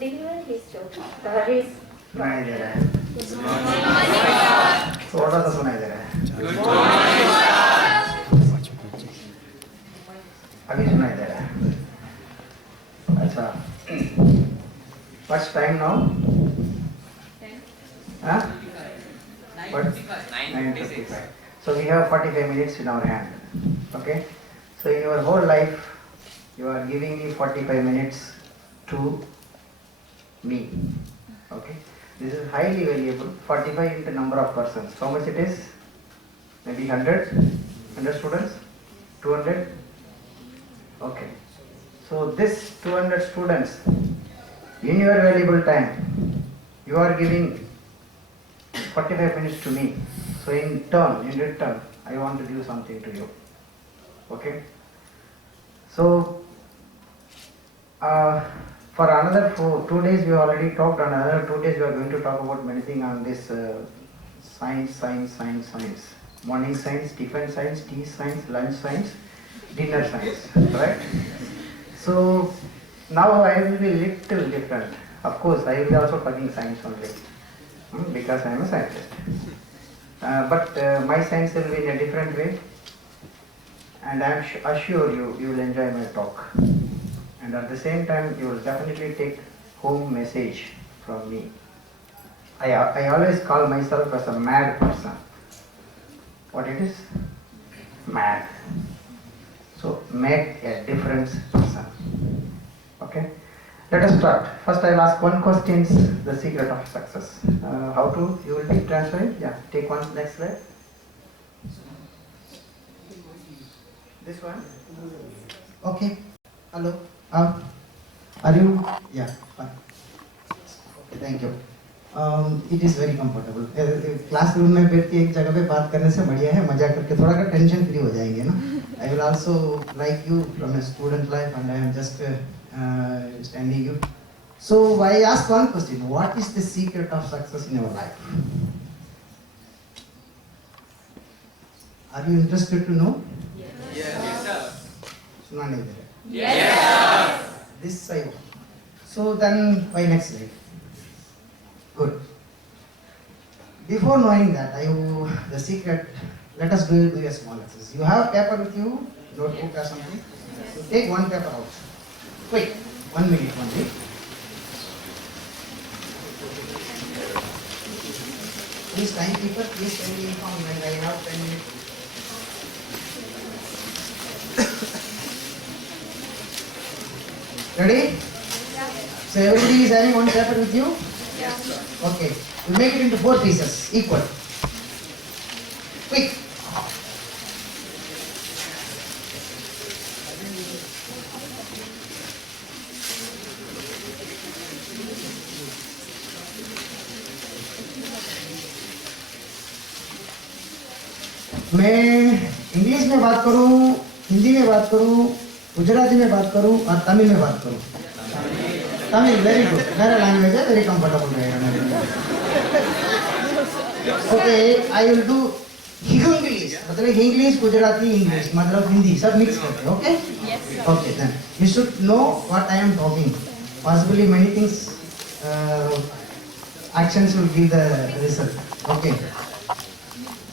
दिन में ही सुनाई दे रहा है? थोड़ा सा सुनाई दे रहा है। अभी सुनाई दे रहा है? अच्छा। What's time now? Huh? What? 9:55. So we have 45 minutes in our hand. Okay? So in your whole life, you are giving me 45 minutes to me. Okay? This is highly valuable. 45 into number of persons. How much it is? Maybe 100? 100 students? 200? Okay. So this 200 students, in your valuable time, you are giving 45 minutes to me. So in return, I want to give something to you. Okay? So, for another 2 days we already talked, on another 2 days we are going to talk about many things on this science. Morning science, tiffin science, tea science, lunch science, dinner science, right? So, now I will be little different. Of course, I will be also talking science only, because I am a scientist. But my science will be in a different way, and I am assure you will enjoy my talk. And at the same time, you will definitely take home message from me. I always call myself as a mad person. What it is? Mad. So make a difference person. Okay? Let us start. First I will ask one question, the secret of success. How to, you will be transferring? Yeah, take one, next slide. This one? Okay. Hello. Are you? Yeah, fine. Okay, thank you. It is very comfortable. Classroom में बैठ के एक जगह पे बात करने से बढ़िया है मजा करके थोड़ा का टेंशन फ्री हो जाएंगे ना. I will also like you from a student life, and I am just standing you. So I ask one question: what is the secret of success in your life? Are you interested to know? Yes, sir. सुना नहीं दे रहे. Yes. This I want. So then, why next slide? Good. Before knowing that, the secret, let us do a small exercise. You have paper with you, notebook or something? So take one paper out. Quick, 1 minute only. Please timekeeper, please tell me when I have 10 minutes. Ready? Yeah. So everybody is having one paper with you? Yeah. Okay. We make it into 4 pieces, equal. Quick. मैं English में बात करूं, हिंदी में बात करूं, गुजराती में बात करूं और तमिल में बात करूं. तमिल वेरी गुड, मेरा लैंग्वेज है, वेरी कंफर्टेबल रहेगा मेरे लिए. Okay, I will do English, मतलब इंग्लिश, गुजराती, इंग्लिश, मतलब हिंदी सब मिक्स करके. Okay? Okay, then you should know what I am talking. Possibly many things, actions will give the result. Okay.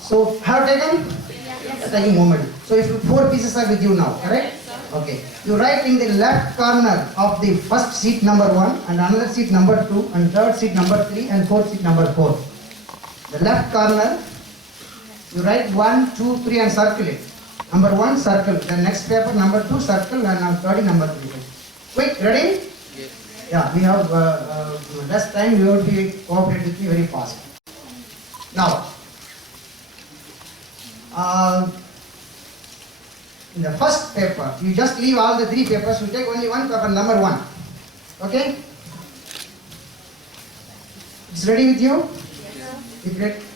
So have taken? Taking moment. So if 4 pieces are with you now, correct? Okay. You write in the left corner of the first sheet number 1, and another sheet number 2, and third sheet number 3, and fourth sheet number 4. The left corner, you write 1, 2, 3 and circle it. Number 1 circle, the next paper number 2 circle, and now third number 3. Quick, ready? Yes. Yeah, we have less time. You have to be cooperate with me very fast. Now, in the first paper, you just leave all the 3 papers. You take only one paper, number 1. Okay? It's ready with you? Yes, sir.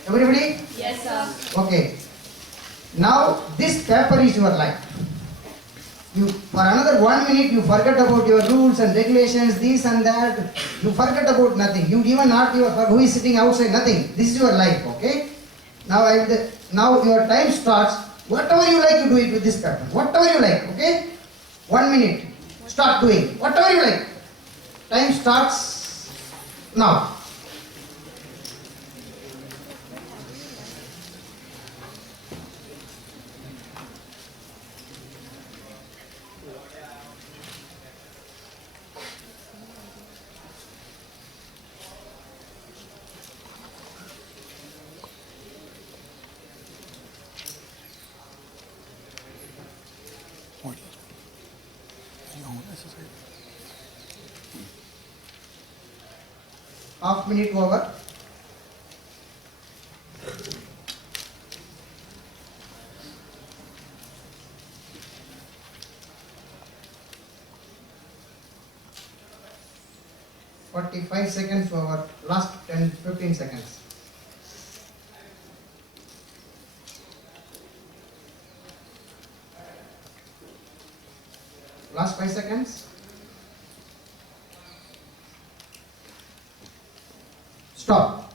Everybody? Yes, sir. Okay. Now, this paper is your life. You, for another 1 minute, you forget about your rules and regulations, this and that. You forget about nothing. You even not your who is sitting outside, nothing. This is your life, okay? Now your time starts. Whatever you like, you do it with this paper. Whatever you like, okay? 1 minute. Start doing. Whatever you like. Time starts Now, half minute over. Forty-five seconds over. Last 10-15 seconds. Last 5 seconds. Stop.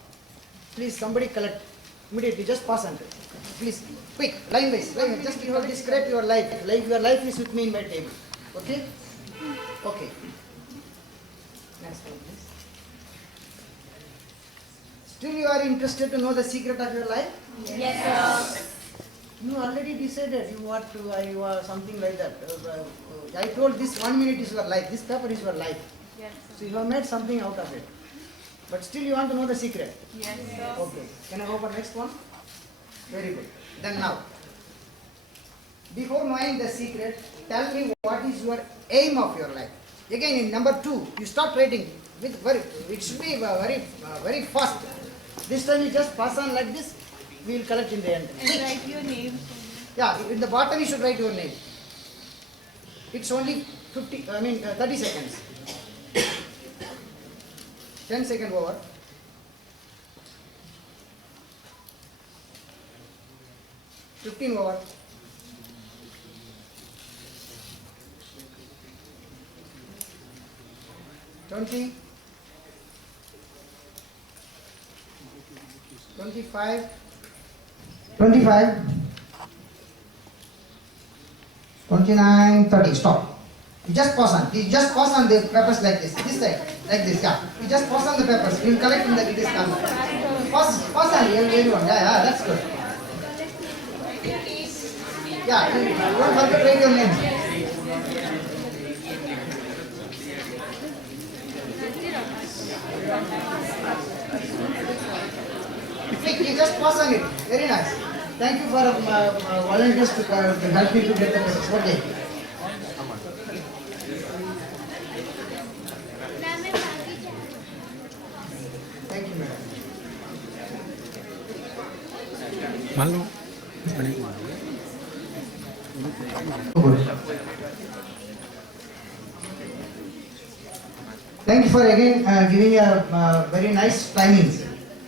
Please, somebody collect. Immediately, just pass on. Please, quick, line wise. Just you have to describe your life. Your life is with me in my table. Okay? Okay. Next one, please. Still you are interested to know the secret of your life? Yes, sir. You already decided you want to, you are something like that. I told this 1 minute is your life. This paper is your life. Yes. So you have made something out of it. But still you want to know the secret. Yes, sir. Okay. Can I go for next one? Very good. Then now, before knowing the secret, tell me what is your aim of your life. Again, in number 2, you start writing with it should be very fast. This time you just pass on like this. We will collect in the end. And write your name. Yeah, in the bottom you should write your name. It's only 30 seconds. 10 seconds over. $15 over. $20. 25. 25. 29, 30. Stop. You just pause on. You just pause on the papers like this. This side. Like this. Yeah. You just pause on the papers. You will collect in this camera. Pause on everyone. Yeah, that's good. Yeah, you don't forget to write your name. You just pause on it. Very nice. Thank you for volunteers to help me to get the papers. Okay. Thank you, madam. Hello. Thank you for again giving a very nice timings.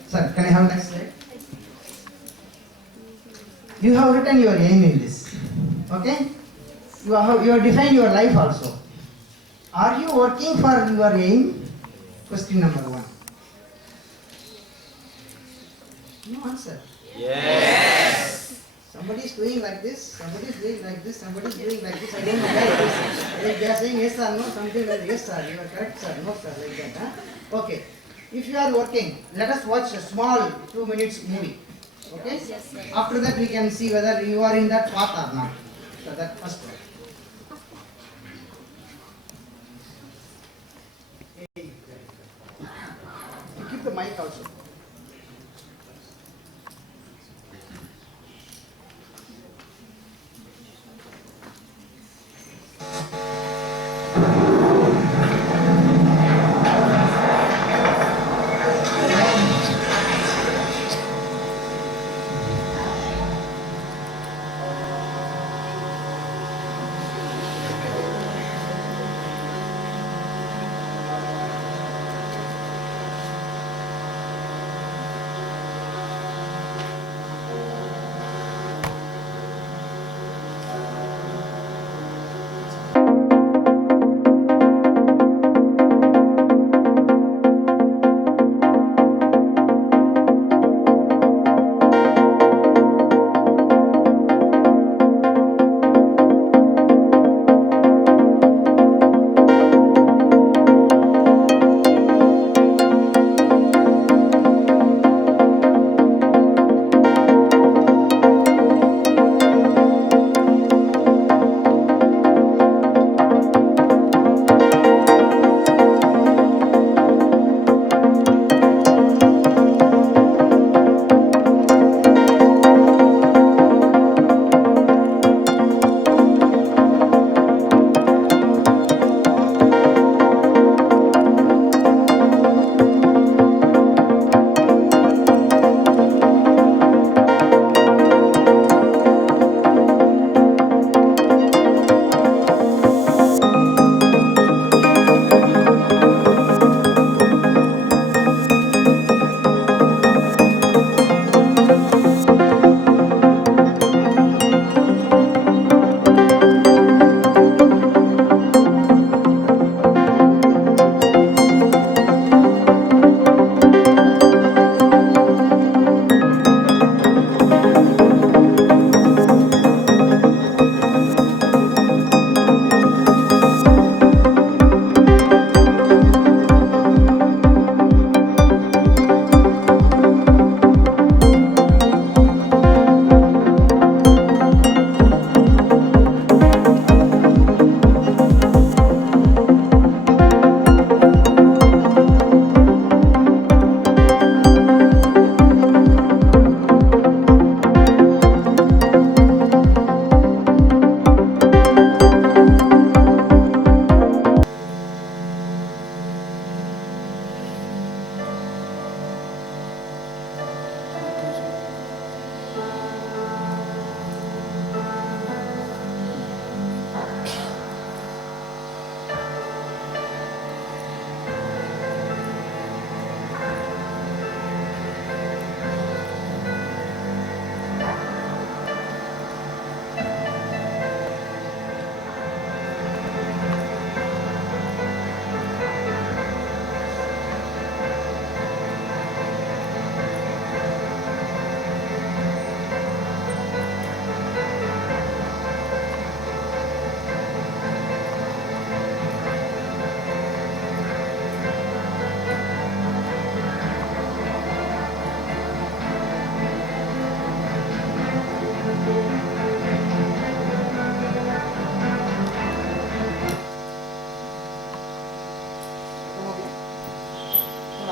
Sir, can I have next slide? You have written your aim in this. Okay? You have defined your life also. Are you working for your aim? Question number 1. No answer. Yes. Somebody is doing like this, somebody is doing like this, somebody is doing like this. I don't know why it is. They are saying yes or no, something like yes sir, you are correct sir, no sir, like that. Huh? Okay. If you are working, let us watch a small 2 minutes movie. Okay? Yes, sir. After that we can see whether you are in that path or not. So that first one. You keep the mic also.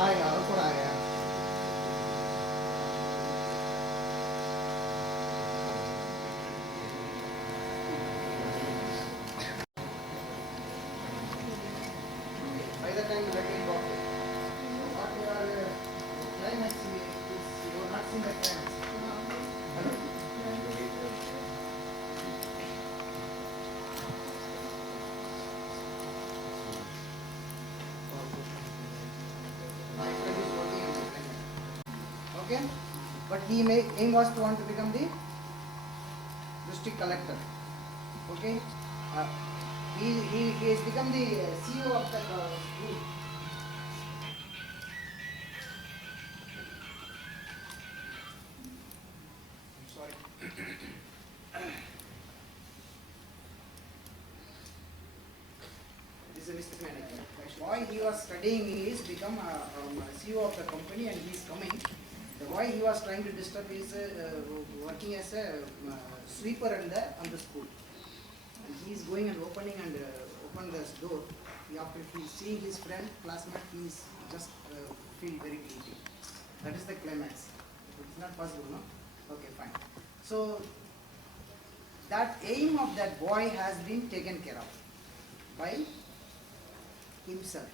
आएगा और थोड़ा आएगा। By the time you get got it, what you are climax is you are not seeing the climax. Hello? My friend is working in the clinic. Okay, but aim was to want to become the district collector. Okay, he has become the CEO of the school. I'm sorry. This is a mistake manager. Why he was studying, he is become CEO of the company, and he is coming. The boy he was trying to disturb is working as a sweeper on the school. And he is going and opening and open this door. After he seeing his friend, classmate, he is just feel very guilty. That is the climax. It's not possible, no? Okay, fine. So that aim of that boy has been taken care of by himself.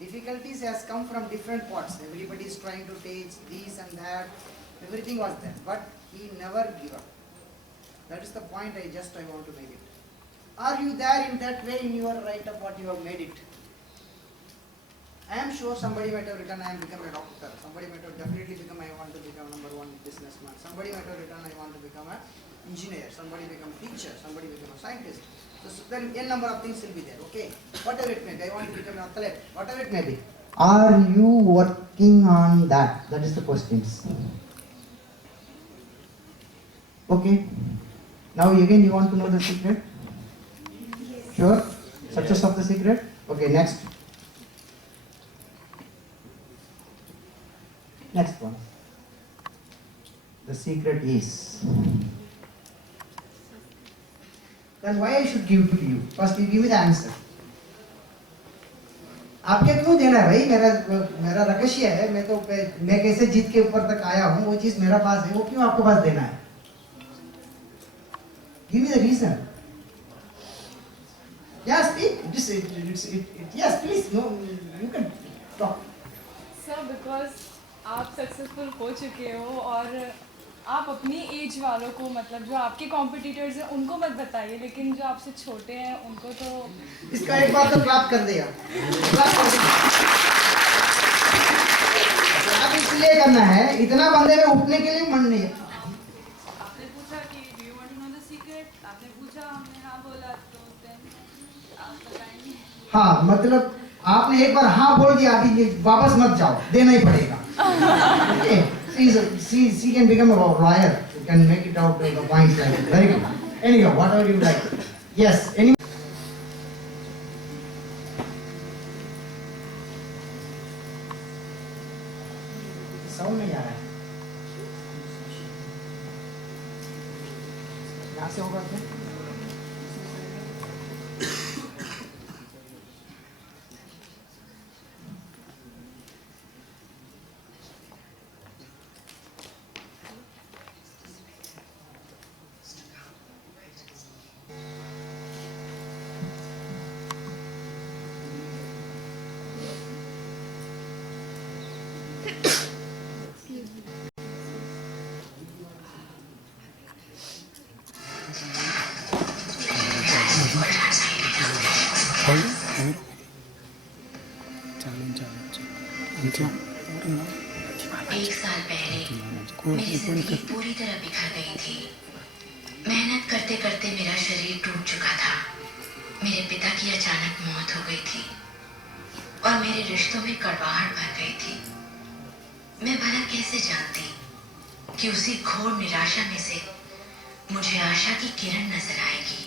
Difficulties has come from different parts. Everybody is trying to teach this and that. Everything was there, but he never gave up. That is the point I want to make it. Are you there in that way in your write-up what you have made it? I am sure somebody might have written, I am become a doctor. Somebody might have definitely become, I want to become number one businessman. Somebody might have written, I want to become an engineer. Somebody become a teacher. Somebody become a scientist. So then n number of things will be there, okay? Whatever it may be, I want to become an athlete. Whatever it may be. Are you working on that? That is the questions. Okay. Now again you want to know the secret? Sure? Success of the secret? Okay, next. Next one. The secret is. That's why I should give to you. First you give me the answer. आपके क्यों देना है भाई? मेरा रहस्य है. मैं कैसे जीत के ऊपर तक आया हूँ, वो चीज मेरा पास है, वो क्यों आपको पास देना है? Give me the reason. Yes, speak. Yes, please. No, you can talk. Sir, because आप सक्सेसफुल हो चुके हो और आप अपनी एज वालों को, मतलब जो आपके कॉम्पिटिटर्स हैं उनको मत बताइए, लेकिन जो आपसे छोटे हैं उनको तो इसका एक बार तो क्लैप कर दिया. क्लैप इसलिए करना है, इतना बंदे में उठने के लिए मन नहीं है. आपने पूछा कि do you want to know the secret, आपने पूछा, हमने हाँ बोला, तो आप बताएंगे. हाँ, मतलब आपने एक बार हाँ बोल दिया, अभी वापस मत जाओ, देना ही पड़ेगा. Okay. She can become a lawyer. You can make it out the points like that. Very good. Anyhow, whatever you like. Yes. Any. Sound नहीं आ रहा है. यहाँ से होगा क्या? एक साल पहले मेरी जिंदगी पूरी तरह बिखर गई थी. मेहनत करते करते मेरा शरीर टूट चुका था. मेरे पिता की अचानक मौत हो गई थी और मेरे रिश्तों में कड़वाहट भर गई थी. मैं भला कैसे जानती कि उसी घोर निराशा में से मुझे आशा की किरण नजर आएगी.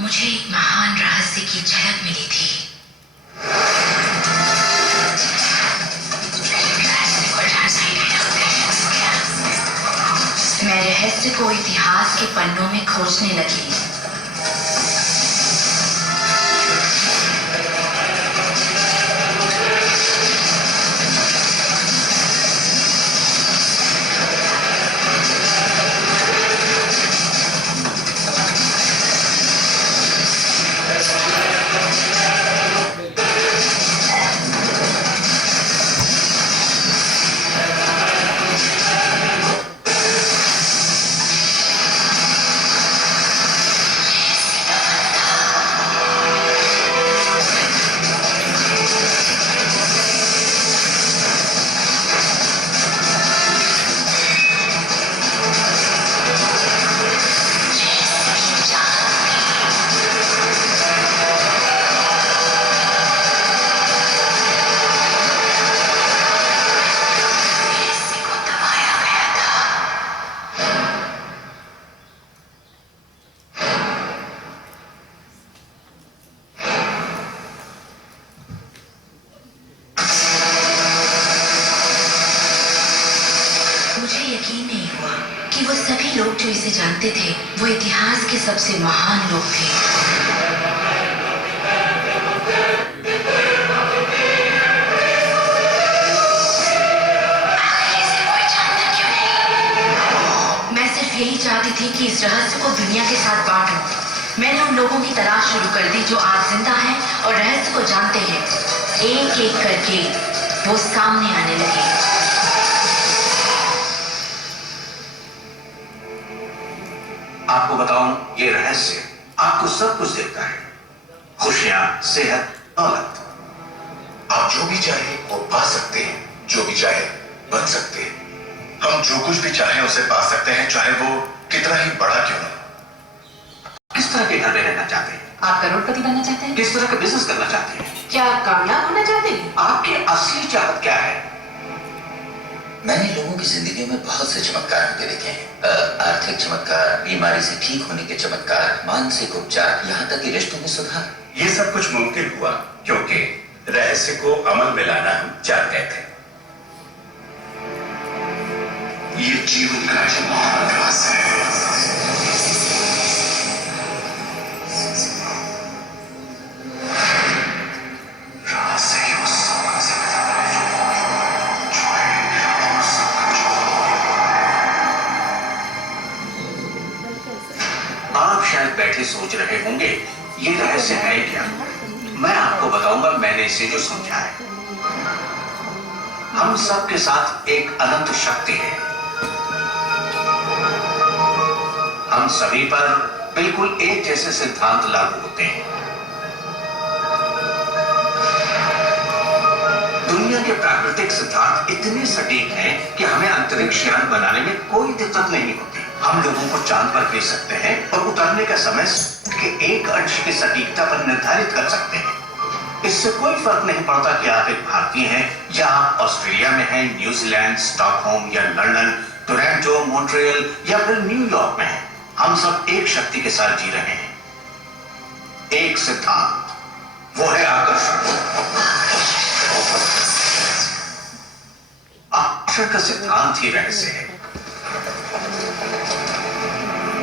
मुझे एक महान रहस्य की झलक मिली थी. रहस्य को इतिहास के पन्नों में खोजने लगी। जो इसे जानते थे वो इतिहास के सबसे महान लोग थे। मैं सिर्फ यही चाहती थी कि इस रहस्य को दुनिया के साथ बांटूं। मैंने उन लोगों की तलाश शुरू कर दी जो आज जिंदा हैं और रहस्य को जानते हैं। एक एक करके वो सामने आने लगे। आपको बताऊं, ये रहस्य आपको सब कुछ देता है। खुशियां, सेहत, दौलत। आप जो भी चाहे वो पा सकते हैं, जो भी चाहे बन सकते हैं। हम जो कुछ भी चाहे उसे पा सकते हैं, चाहे वो कितना ही बड़ा क्यों ना। किस तरह के घर में रहना चाहते हैं? आप करोड़पति बनना चाहते हैं? किस तरह का बिजनेस करना चाहते हैं? क्या आप कामयाब होना चाहते हैं? आपकी असली चाहत क्या है? मैंने लोगों की जिंदगी में बहुत से चमत्कार होते देखे हैं। आर्थिक चमत्कार, बीमारी से ठीक होने के चमत्कार, मानसिक उपचार, यहाँ तक कि रिश्तों में सुधार। ये सब कुछ मुमकिन हुआ क्योंकि रहस्य को अमल में लाना हम जान गए थे। ये जीवन का एक महान रहस्य है। आप शायद बैठे सोच रहे होंगे ये रहस्य है क्या? मैं आपको बताऊंगा मैंने इसे जो समझा है। हम सब के साथ एक अनंत शक्ति है। हम सभी पर बिल्कुल एक जैसे सिद्धांत लागू होते हैं। दुनिया के प्राकृतिक सिद्धांत इतने सटीक हैं कि हमें अंतरिक्ष यान बनाने में कोई दिक्कत नहीं होती। हम लोगों को चांद पर भेज सकते हैं और उतरने का समय के 1 अंश की सटीकता पर निर्धारित कर सकते हैं। इससे कोई फर्क नहीं पड़ता कि आप एक भारतीय हैं या आप ऑस्ट्रेलिया में हैं, न्यूजीलैंड, स्टॉकहोम या लंदन, टोरंटो, मॉन्ट्रियल या फिर न्यूयॉर्क में हैं। हम सब एक शक्ति के साथ जी रहे हैं, एक सिद्धांत, वो है आकर्षण। आकर्षण का सिद्धांत ही रहस्य है।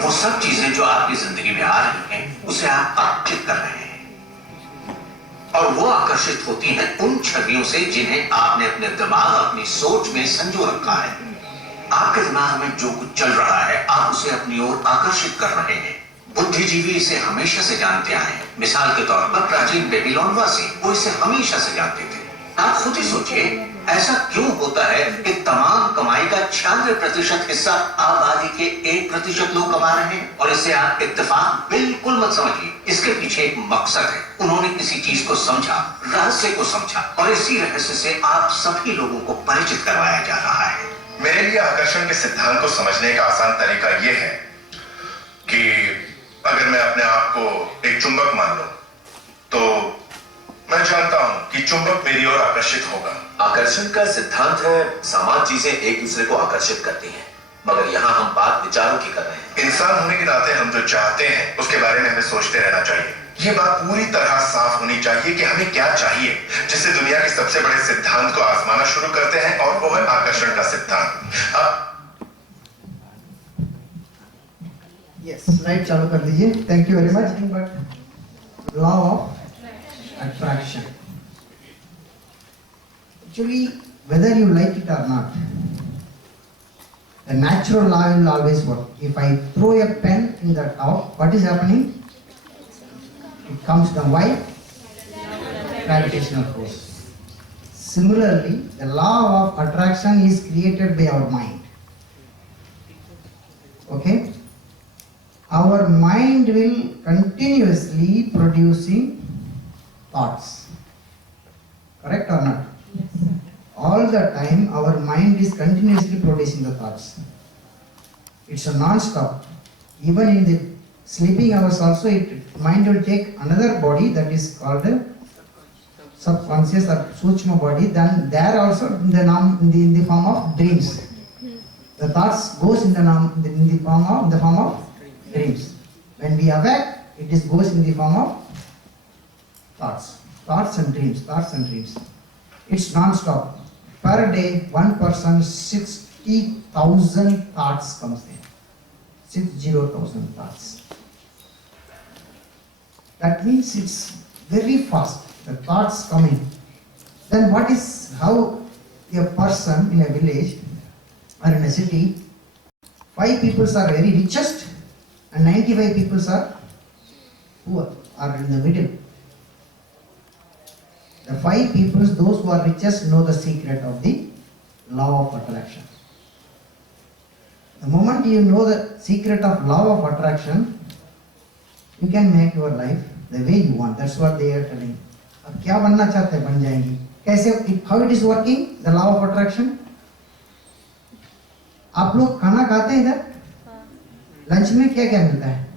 वो सब चीजें जो आपकी जिंदगी में आ रही हैं, उसे आप आकर्षित कर रहे हैं, और वो आकर्षित होती हैं उन छवियों से जिन्हें आपने अपने दिमाग, अपनी सोच में संजो रखा है। आपके दिमाग में जो कुछ चल रहा है, आप उसे अपनी ओर आकर्षित कर रहे हैं। बुद्धिजीवी इसे हमेशा से जानते आए हैं। मिसाल के तौर पर प्राचीन बेबीलोनवासी, वो इसे हमेशा से जानते थे। आप खुद ही सोचिए, ऐसा क्यों होता है कि तमाम कमाई का 96% हिस्सा आबादी के 1% लोग कमा रहे हैं? और इसे आप इत्तेफाक बिल्कुल मत समझिए। इसके पीछे एक मकसद है। उन्होंने किसी चीज को समझा, रहस्य को समझा, और इसी रहस्य से आप सभी लोगों को परिचित करवाया जा रहा है। मेरे लिए आकर्षण के सिद्धांत को समझने का आसान तरीका यह है कि अगर मैं अपने आप को एक चुंबक मान लूं, तो मैं जानता हूं कि चुंबक मेरी ओर आकर्षित होगा। आकर्षण का सिद्धांत है सामान्य चीजें एक दूसरे को आकर्षित करती हैं, मगर यहाँ हम बात विचारों की कर रहे हैं। इंसान होने के नाते हम जो चाहते हैं उसके बारे में हमें सोचते रहना चाहिए। ये बात पूरी तरह साफ होनी चाहिए कि हमें क्या चाहिए, जिससे दुनिया के सबसे बड़े सिद्धांत को आजमाना शुरू करते हैं, और वो है आकर्षण का सिद्धांत। अब Yes, right चालू कर दीजिए. Thank you very much. But law of attraction. Actually, whether you like it or not, the natural law will always work. If I throw a pen in the top, what is happening? It comes down. Why? Gravitational force. Similarly, the law of attraction is created by our mind. Okay? Our mind will continuously producing thoughts. Correct or not? All the time our mind is continuously producing the thoughts. It's a non-stop. Even in the sleeping hours also, mind will take another body that is called a subconscious or Sukshma body. Then there also in the form of dreams. The thoughts goes in the form of dreams. When we awake, it goes in the form of thoughts and dreams. It's non-stop. Per day, one person 60,000 thoughts comes in. 60,000 thoughts. That means it's very fast. The thoughts coming. Then how a person in a village or in a city, 5 people are very richest and 95 people are poor, are in the middle. The 5 people, those who are richest, know the secret of the law of attraction. The moment you know the secret of law of attraction, you can make your life the way you want. That's what they are telling. अब क्या बनना चाहते हैं बन जाएंगी. कैसे? How it is working? The law of attraction. आप लोग खाना खाते हैं इधर? लंच में क्या क्या मिलता है?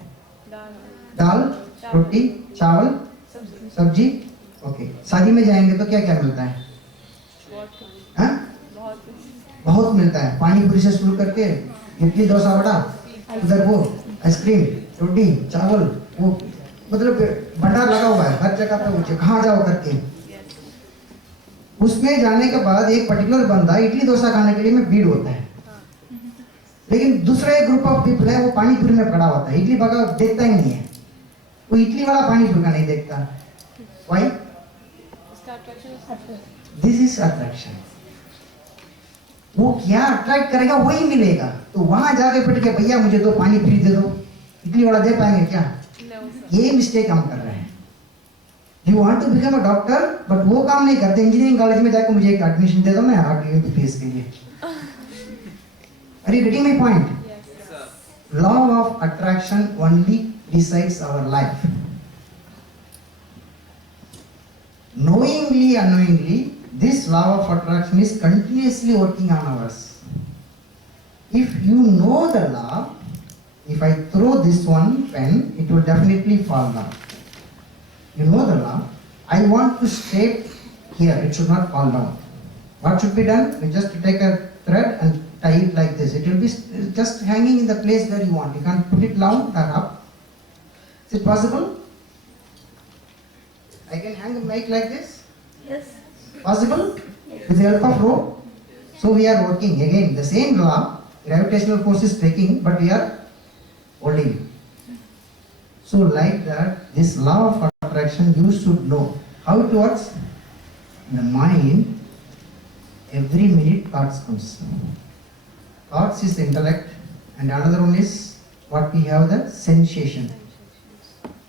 दाल, रोटी, चावल, सब्जी. ओके. शादी में जाएंगे तो क्या क्या मिलता है? बहुत मिलता है. पानी पूरी से शुरू करके इडली, डोसा, वड़ा, उधर वो आइसक्रीम, रोटी, चावल, वो मतलब भंडार लगा हुआ है हर जगह पे. मुझे कहाँ जाओ करके. उसमें जाने के बाद एक पर्टिकुलर बंदा इडली डोसा खाने के लिए में भीड़ होता है. लेकिन दूसरा एक ग्रुप ऑफ पीपल है, वो पानी पूरी में पड़ा होता है. इडली बगा देखता ही नहीं है. वो इडली वाला पानी पूरी का नहीं देखता. Why? This is attraction. वो क्या अट्रैक्ट करेगा वही मिलेगा. तो वहां जाके बैठ के भैया मुझे 2 पानी फ्री दे दो, इडली वाला दे पाएंगे क्या? ये मिस्टेक हम कर रहे हैं. You want to become a doctor, but वो काम नहीं करते. इंजीनियरिंग कॉलेज में जाकर मुझे एक एडमिशन दे दो, मैं आगे एमबीबीएस के लिए. Are you getting my point? Yes. Law of attraction only decides our life. Knowingly, unknowingly, this law of attraction is continuously working on us. If you know the law, if I throw this one pen, it will definitely fall down. You know the law. I want to stay here. It should not fall down. What should be done? We just take a thread and tie it like this. It will be just hanging in the place where you want. You can put it down or up. Is it possible? I can hang a mic like this? Yes. Possible? Yes. With the help of rope? So we are working again. The same law, gravitational force is taking, but we are holding it. So like that, this law of attraction, you should know how it works. In the mind, every minute thoughts comes. Thoughts is the intellect, and another one is what we have, the sensation.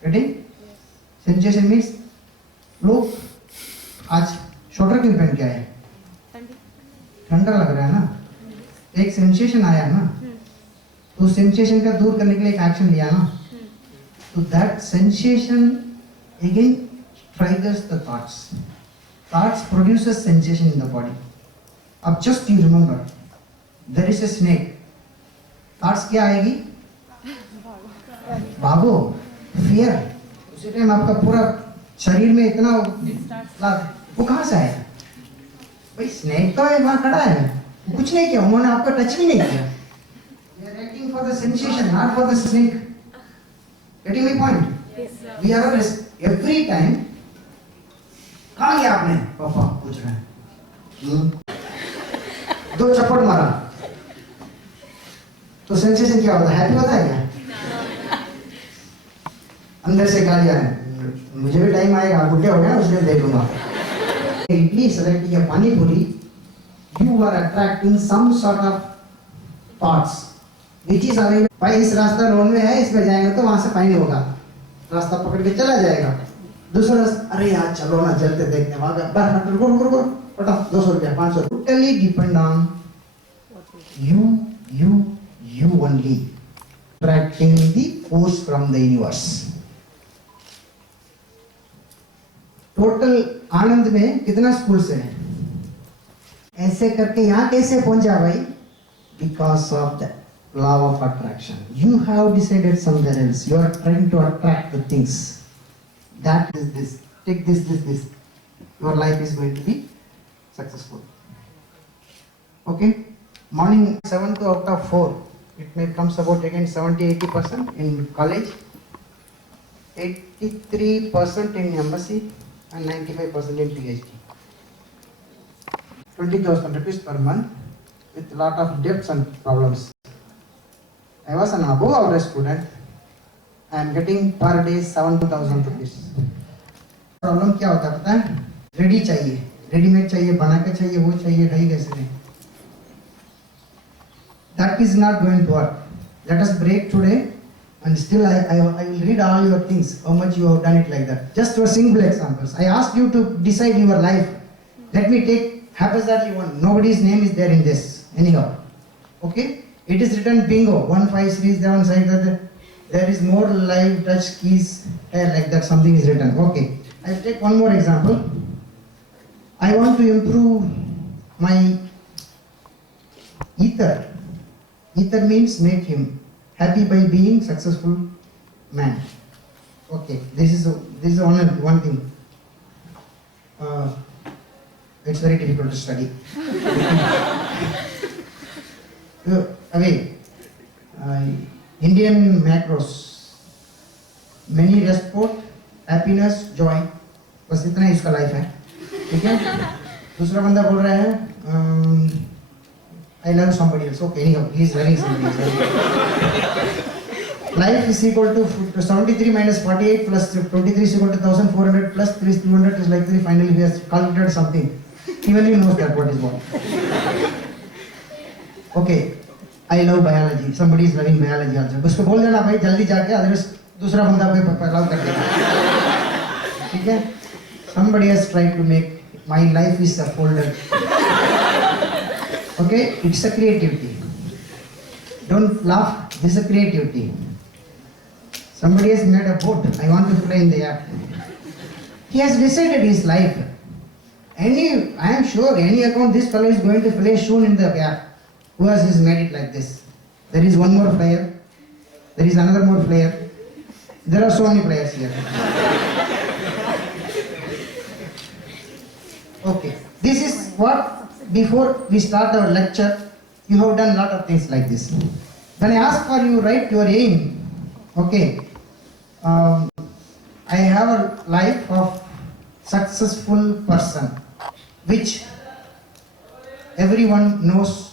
Ready? Sensation means लोग आज shorter क्यों पहन के आए? ठंडा लग रहा है ना. एक सेंसेशन आया ना, तो सेंसेशन का दूर करने के लिए एक एक्शन लिया ना. तो that sensation again triggers the thoughts. Thoughts produces sensation in the body. अब just you remember, there is a snake. Thoughts क्या आएगी? भागो, fear. उसी टाइम आपका पूरा शरीर में इतना वो कहाँ से आया? भाई स्नेक तो है, वहाँ खड़ा है, कुछ नहीं किया, उन्होंने आपको टच भी नहीं किया. We are acting for the sensation, not for the snake. Getting my point? Yes, sir. We are every time. कहाँ गया आपने? पापा पूछ रहे हैं. 2 चप्पड़ मारा तो सेंसेशन क्या होता है? हैप्पी होता है क्या? अंदर से गालियां हैं, मुझे भी टाइम आएगा, बुढ़े हो गया उसने दे दूंगा। इडली सेलेक्ट या पानी पूरी, you are attracting some sort of thoughts which is available. भाई इस रास्ता रोड में है, इसमें जाएंगे तो वहां से फाइन होगा, रास्ता पकड़ के चला जाएगा। दूसरा अरे यार चलो ना चलते देखते वहां का रुको पटा 200 रुपया 500, totally depend on you only attracting the force from the universe. Total आनंद में कितना स्कूल से है, ऐसे करके यहाँ कैसे पहुंचा भाई? Because of the law of attraction. You have decided somewhere else. You are trying to attract the things. That is this. Take this. Your life is going to be successful. Okay? Morning 7 out of 4. It may comes about again 70-80% in college, 83% in MSc and 95% in PhD. 20,000 rupees per month with lot of debts and problems. I was an above average student. I am getting per day 7,000 rupees. Problem क्या होता है पता है? Ready चाहिए, readymade चाहिए, बना के चाहिए, वो चाहिए, ढाई कैसे नहीं? That is not going to work. Let us break today, and still I will read all your things. How much you have done it like that? Just for simple examples. I asked you to decide your life. Let me take haphazardly one. Nobody's name is there in this. Anyhow, okay? It is written bingo 1537 side that there is more live touch keys like that. Something is written. Okay. I'll take one more example. I want to improve my ether. Ether means make him happy by being successful man. Okay. This is one thing. It's very difficult to study. Again, Indian macros, many respect, happiness, joy, बस इतना ही इसका life है, ठीक है? दूसरा बंदा बोल रहा है I love somebody else. Okay, anyhow, he is loving somebody else. Life is equal to 73 minus 48 plus 23 is equal to 1400 plus 300 is like 3. Finally, he has calculated something. Even he knows that what is what. Okay, I love biology. Somebody is loving biology also. उसको बोल देना भाई जल्दी जाके otherwise दूसरा बंदा कोई love कर देगा, ठीक है? Somebody has tried to make my life is a folder. Okay, it's a creativity. Don't laugh. This is a creativity. Somebody has made a boat. I want to fly in the air. He has decided his life. I am sure any account this fellow is going to play soon in the air. Who has made it like this? There is one more player. There is another more player. There are so many players here. Okay. This is what, before we start our lecture, you have done a lot of things like this. When I ask for you, write your aim. Okay. I have a life of successful person, which everyone knows,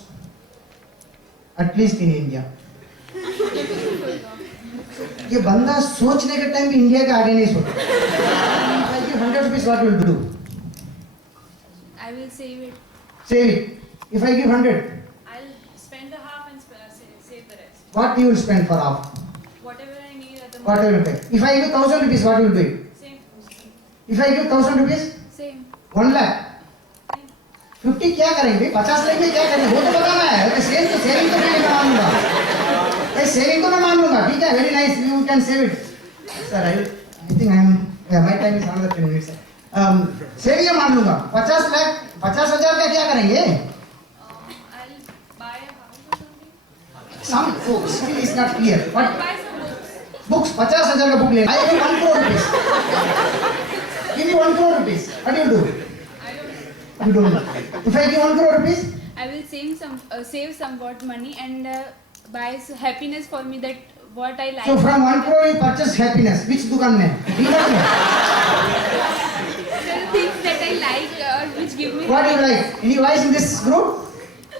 at least in India. ये बंदा सोचने के time भी India के आगे नहीं सोचता. If I give 100 rupees, what will you do? I will save it. Save it. If I give 100, I'll spend the half and save the rest. what you will spend for half? Whatever I need at the moment. Whatever you pay. If I give 1,000 rupees, what you will do? Same. If I give 1,000 rupees, Same. 1 lakh. 50 क्या करेंगे? 50 लाख में क्या करेंगे? वो तो बताना है. Saving तो मैं मान लूँगा. सेविंग तो मैं मान लूँगा. ठीक है? Very nice. You can save it. Sir, I think I am. My time is another 10 minutes. Saving मान लूँगा. 50 लाख, 50,000 का क्या करेंगे? I'll buy a house or something. Some books. Still is not clear. What? Buy some books. Books. 50,000 का book ले. I give 1 crore rupees. Give me 1 crore rupees. What do you do? I don't know. You don't know. If I give 1 crore rupees, I will save somewhat money and buy happiness for me, that what I like. so from 1 crore you purchase happiness. Which दुकान में? Dealer में. The things that I like or which give me. What do you like? Any voice in this group?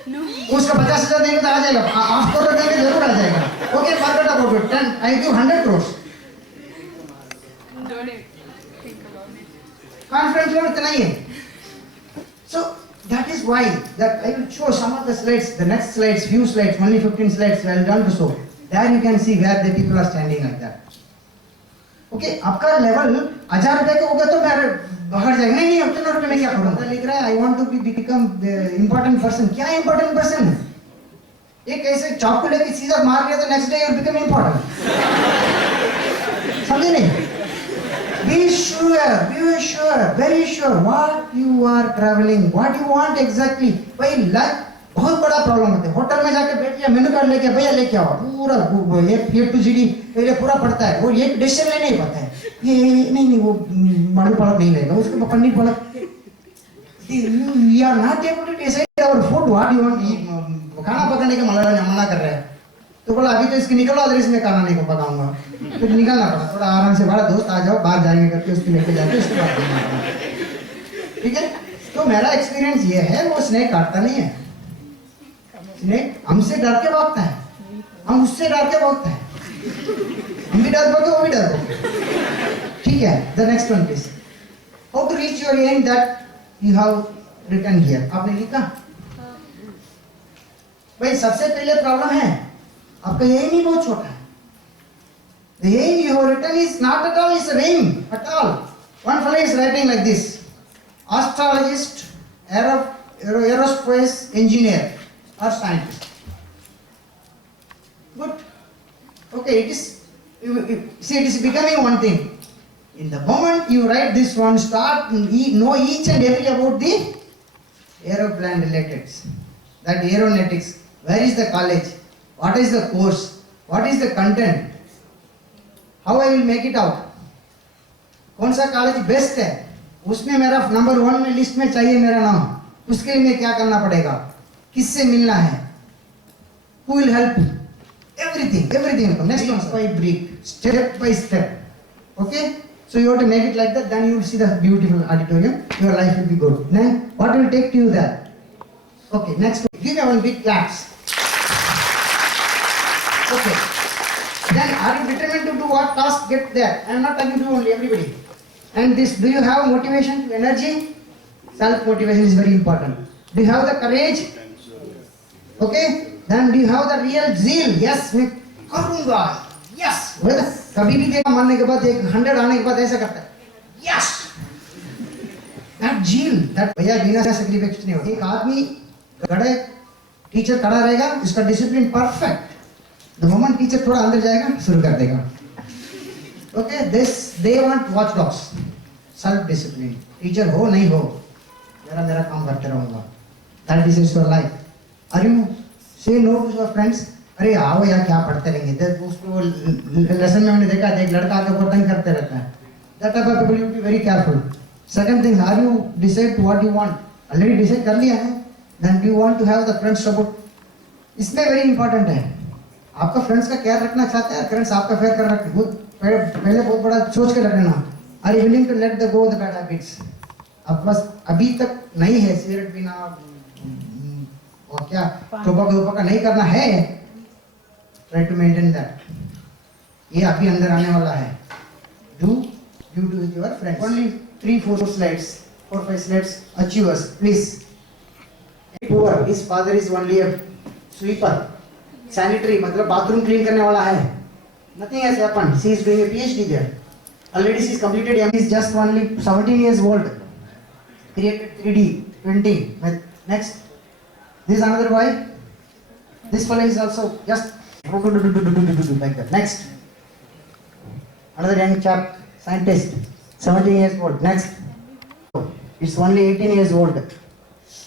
No. उसका 50,000 देंगे तो आ जाएगा. Half crore देंगे जरूर आ जाएगा. Okay, forget about it. 10. I give 100 crores. Confidence level इतना ही है. So that is why that I will show some of the slides, the next slides, few slides, only 15 slides I will done to show. There you can see where the people are standing like that. Okay, आपका level 1000 रुपए का होगा तो मैं बाहर जाएगा नहीं उतना रुपए में क्या करूँगा. लिख रहा है I want to become important person. क्या important person? एक ऐसे चाकू को लेके सीधा मार लिया तो next day you become important. समझे नहीं? Be sure, very sure what you are traveling, what you want exactly. भाई लाइफ बहुत बड़ा प्रॉब्लम होता है. होटल में जाके बैठ गया मेनू कार्ड लेके भैया लेके आओ पूरा ये टू जीडी पहले पूरा पढ़ता है. वो ये डिसीजन लेने नहीं पता है. ये नहीं वो मालूम पड़क नहीं लेगा उसको paneer पड़क. We are not able to decide our food what you want to eat. खाना पकाने का मना कर रहा है तो बोला अभी तो इसकी निकलो अदर इसमें खाना नहीं को पकाऊंगा. फिर निकलना पड़ा. थोड़ा आराम से बड़ा दोस्त आ जाओ बाहर जाएंगे करके उसको लेके जाके उसके बाद ठीक है. तो मेरा एक्सपीरियंस ये है वो स्नेक काटता नहीं है. स्नेक हमसे डर के भागता है हम उससे डर के भागते हैं. हम भी डर भागे वो भी डर भागे. ठीक है. The next one please. How to reach your aim that you have written here. आपने लिखा भाई सबसे पहले प्रॉब्लम है आपका यही नहीं बहुत छोटा है. The aim you have written is not at all is a aim at all. One fellow is writing like this: astrologist, aerospace engineer, or scientist. Good. Okay, it is. See, it is becoming one thing. In the moment you write this one, start know each and every about the aeroplane related. That aeronautics. Where is the college? What is the course? What is the content? How I will make it out? कौन सा college best है उसमें मेरा number 1 में list में चाहिए मेरा नाम. उसके लिए मैं क्या करना पड़ेगा किससे मिलना है who will help me everything. Next one by brick step by step. Okay, so you have to make it like that, then you will see the beautiful auditorium. Your life will be good. Then what will take you there? Okay, next give me one big claps. Okay. Then are you determined to do what task get there? I am not talking to only everybody. And this, do you have motivation, energy? Self motivation is very important. Do you have the courage? Okay. Then do you have the real zeal? Yes, मैं करूँगा. Yes. कभी भी देखा मानने के बाद 100 आने के बाद ऐसा करता है. Yes. That zeal, that भैया बिना सैक्रिफाइस नहीं होता. एक आदमी खड़े टीचर खड़ा रहेगा, इसका discipline perfect. The moment teacher थोड़ा अंदर जाएगा शुरू कर देगा. Okay, this they want watchdogs, self discipline. Teacher हो नहीं हो, मेरा काम करते रहूँगा. That is your life. Are you say no to your friends? अरे आओ यार क्या पढ़ते रहेंगे. उसको लेसन में मैंने देखा था एक लड़का आके तंग करते रहता है. That type of people you be very careful. Second thing, are you decide what you want? Already decide कर लिया है. Then do you want to have the friends support? इसमें very important है. आपका फ्रेंड्स का केयर रखना चाहते हैं, फ्रेंड्स आपका फेयर कर रखते पहले बहुत बड़ा सोच के रखना. Are you willing to let the go the bad habits? अब बस अभी तक नहीं है सिगरेट पीना और क्या टोबैको का नहीं करना है. Try to maintain that. ये अभी अंदर आने वाला है. Do with your friends. Only 3-4 slides, 4-5 slides. Achievers, please. Poor, his father is only a sweeper. Sanitary, मतलब बाथरूम क्लीन करने वाला है. Nothing has happened. She is doing a PhD there. Already she is completed. He is just only 17 years old. Created 3D printing. Next, this is another boy. This fellow is also just like that. Next, another young chap, scientist, 17 years old. Next, it's only 18 years old.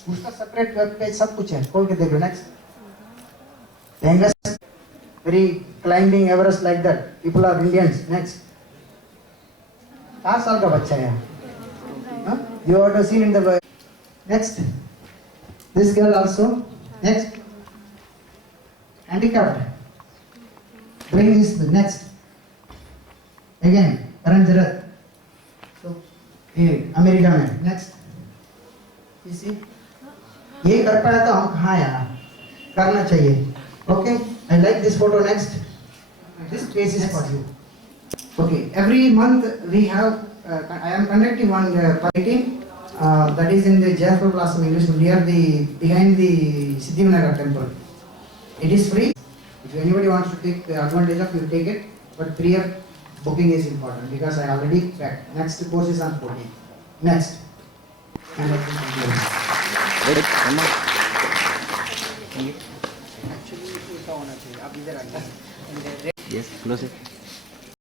उसका separate web page सब कुछ है. खोल के देख लो. Next. Youngest, very climbing Everest like that. People are Indians. Next. 4 साल का बच्चा है. You have seen in the next. This girl also. Next. Handicapped. Bring this next. Again, Karan Jarat. So, America में. Next. You see? ये कर पाया तो हम कहाँ यार? करना चाहिए. Okay, I like this photo. Next, this space is for you. Okay, every month we have I am conducting one party that is in the Jayapur Blossom English near the behind the Siddhivinagar temple. It is free. If anybody wants to take advantage of, you take it. But prior booking is important because I already packed. Next course is on 14. Next. And I think Yes, close it.